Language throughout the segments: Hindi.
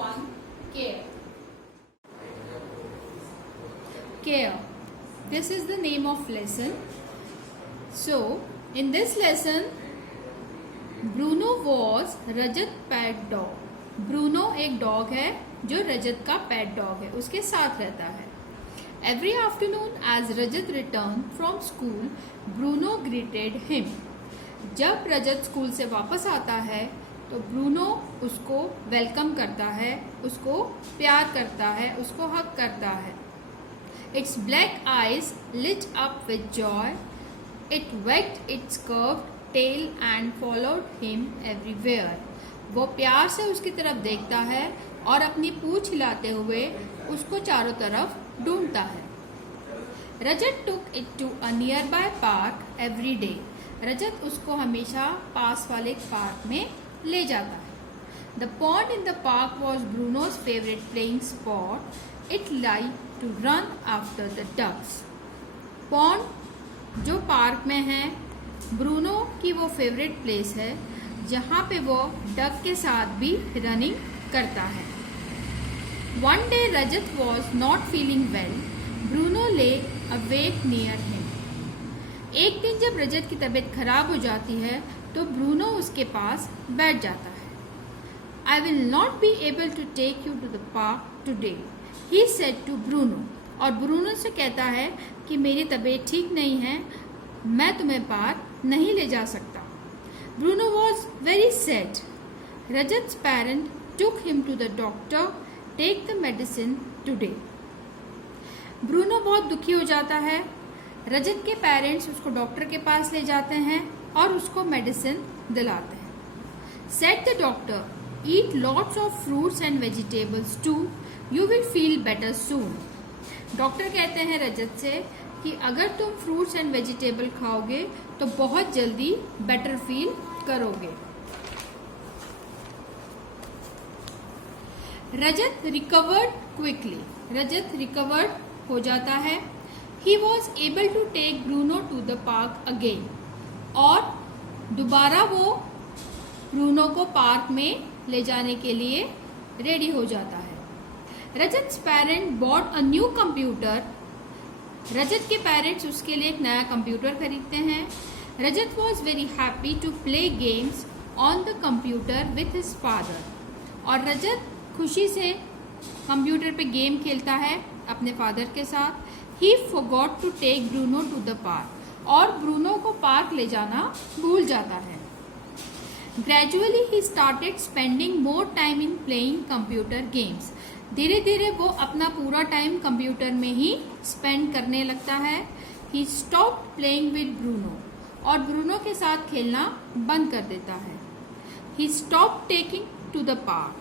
1. Care. Care. This is the name of lesson. So, in this lesson, Bruno was Rajat pet dog. Bruno एक डॉग है जो रजत का पेट डॉग है, उसके साथ रहता है. Every afternoon, as Rajat returned from school, Bruno greeted him. जब रजत स्कूल से वापस आता है तो ब्रूनो उसको वेलकम करता है, उसको प्यार करता है, उसको हक करता है. Its black eyes lit up with joy. It wagged its curved tail and followed him everywhere. वो प्यार से उसकी तरफ देखता है और अपनी पूंछ हिलाते हुए उसको चारों तरफ ढूंढता है. रजत took it to a nearby park every day. रजत उसको हमेशा पास वाले पार्क में ले जाता है. The pond in the park was Bruno's favorite playing spot. It liked to run after the ducks. Pond जो पार्क में है ब्रूनो की वो फेवरेट प्लेस है जहाँ पे वो डक के साथ भी रनिंग करता है. One day Rajat was not feeling well. Bruno lay awake near him. एक दिन जब रजत की तबीयत खराब हो जाती है तो ब्रूनो उसके पास बैठ जाता है. I will not be able to take you to the park today, he said to Bruno. और ब्रूनो से कहता है कि मेरी तबीयत ठीक नहीं है, मैं तुम्हें पार्क नहीं ले जा सकता. Bruno was very sad. Rajat's parent took him to the doctor. Take the medicine today. Bruno बहुत दुखी हो जाता है. रजत के पेरेंट्स उसको डॉक्टर के पास ले जाते हैं और उसको मेडिसिन दिलाते हैं. Said the doctor, eat lots of fruits and vegetables too. You will feel better soon. Doctor कहते हैं रजत से कि अगर तुम फ्रूट्स एंड वेजिटेबल खाओगे तो बहुत जल्दी बेटर फील करोगे. Rajat recovered quickly. Rajat recovered हो जाता है. He was able to take Bruno to the park again. और दोबारा वो ब्रूनो को पार्क में ले जाने के लिए रेडी हो जाता है. Rajat parent bought a new computer. Rajat के पेरेंट्स उसके लिए एक नया कंप्यूटर खरीदते हैं. Rajat was very happy to play games on the computer with his father. और रजत खुशी से कंप्यूटर पे गेम खेलता है अपने फादर के साथ. He forgot to take Bruno to the park. और ब्रूनो को पार्क ले जाना भूल जाता है. Gradually he started spending more time in playing computer games. धीरे धीरे वो अपना पूरा टाइम कंप्यूटर में ही स्पेंड करने लगता है. He stopped playing with Bruno. और ब्रूनो के साथ खेलना बंद कर देता है. He stopped taking to the park.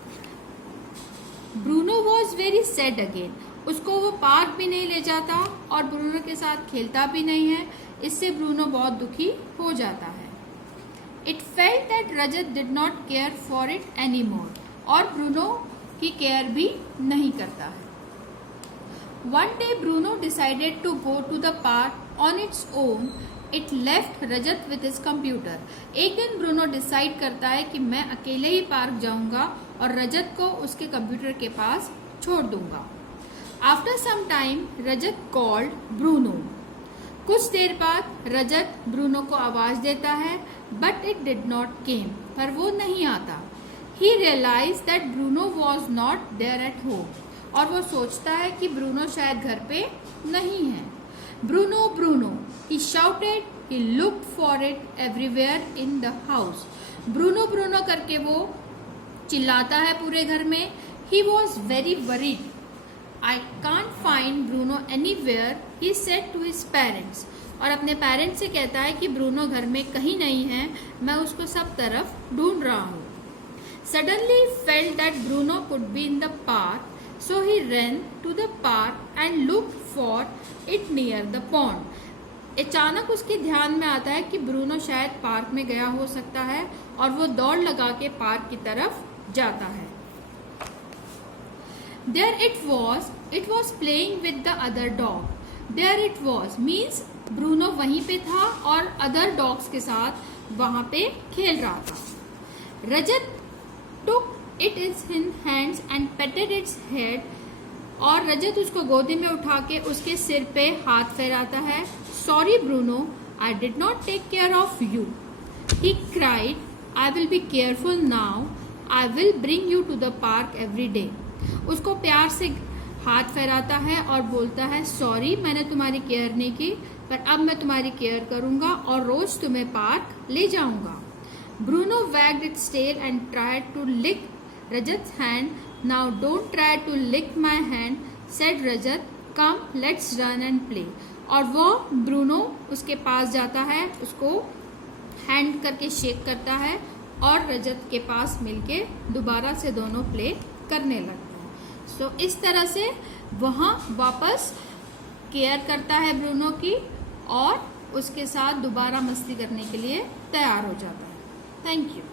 Bruno was very sad again. उसको वो पार्क भी नहीं ले जाता और ब्रूनो के साथ खेलता भी नहीं है. इससे ब्रूनो बहुत दुखी हो जाता है. It felt that Rajat did not care for it any more. और ब्रूनो की केयर भी नहीं करता है. One day Bruno decided to go to the park on its own. It left Rajat with his computer. एक दिन ब्रूनो डिसाइड करता है कि मैं अकेले ही पार्क जाऊंगा और रजत को उसके कंप्यूटर के पास छोड़ दूंगा. After some time Rajat called Bruno. कुछ देर बाद रजत ब्रूनो को आवाज देता है but it did not came. पर वो नहीं आता. He realise that Bruno was not there at home. और वो सोचता है कि ब्रूनो शायद घर पे नहीं है. Bruno Bruno he shouted. He looked for it everywhere in the house. Bruno Bruno करके वो चिल्लाता है पूरे घर में. He was very worried. I can't find Bruno anywhere, he said to his parents. और अपने पेरेंट्स से कहता है कि ब्रूनो घर में कहीं नहीं है, मैं उसको सब तरफ ढूंढ रहा हूँ. Suddenly felt that Bruno could be in the park. So he run to the park and looked for it near the pond. अचानक उसके ध्यान में आता है कि ब्रूनो शायद पार्क में गया हो सकता है और वो दौड़ लगा के पार्क की तरफ जाता है. There it was playing with the other dog. There it was means Bruno वहीं पे था और अदर डॉग्स के साथ वहां पे खेल रहा था. रजत took it its hands and petted its head. और रजत उसको गोदी में उठा के उसके सिर पे हाथ फेराता है. Sorry Bruno, I did not take care of you. He cried, I will be careful now. I will bring you to the park every day. उसको प्यार से हाथ फहराता है और बोलता है, सॉरी मैंने तुम्हारी केयर नहीं की, पर अब मैं तुम्हारी केयर करूंगा और रोज तुम्हें पार्क ले जाऊंगा. Bruno wagged its tail and tried to lick Rajat's hand. Now don't try to lick my hand, said Rajat. Come, let's run and play. और वो ब्रूनो उसके पास जाता है, उसको हैंड करके शेक करता है और रजत के पास मिलके दोबारा से दोनों प्ले करने लगते हैं. सो इस तरह से वहाँ वापस केयर करता है ब्रूनो की और उसके साथ दोबारा मस्ती करने के लिए तैयार हो जाता है. Thank you.